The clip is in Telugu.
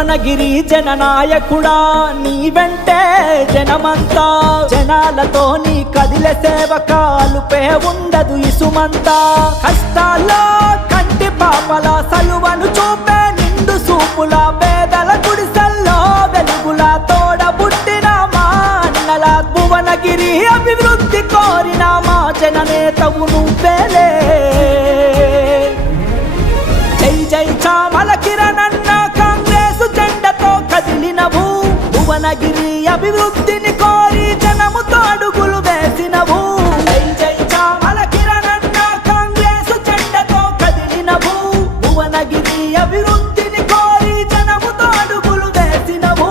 భువనగిరి జననాయకుడా నీ వెంటే జనమంతా జనాలతో నీ కదిలే సేవకాలుపే ఉండదు ఇసుమంతా కష్టాల్లో కంటి పాపల సలువను చూపే నిండు సూపుల పేదల గుడిసెల్లో వెలుగుల తోడబుట్టిన మా అన్నల భువనగిరి అభివృద్ధి కోరిన మా జననేతవు నువ్వేలే జై జై చామల కిరణన్న కాంగ్రెసు జెండతో కదిలినవు భువనగిరి అభివృద్ధిని కోరి జనముతో అడుగులు వేసినవు జై జై చామల కిరణన్న కాంగ్రెసు జెండతో కదిలినవు భువనగిరి అభివృద్ధిని కోరి జనముతో అడుగులు వేసినవు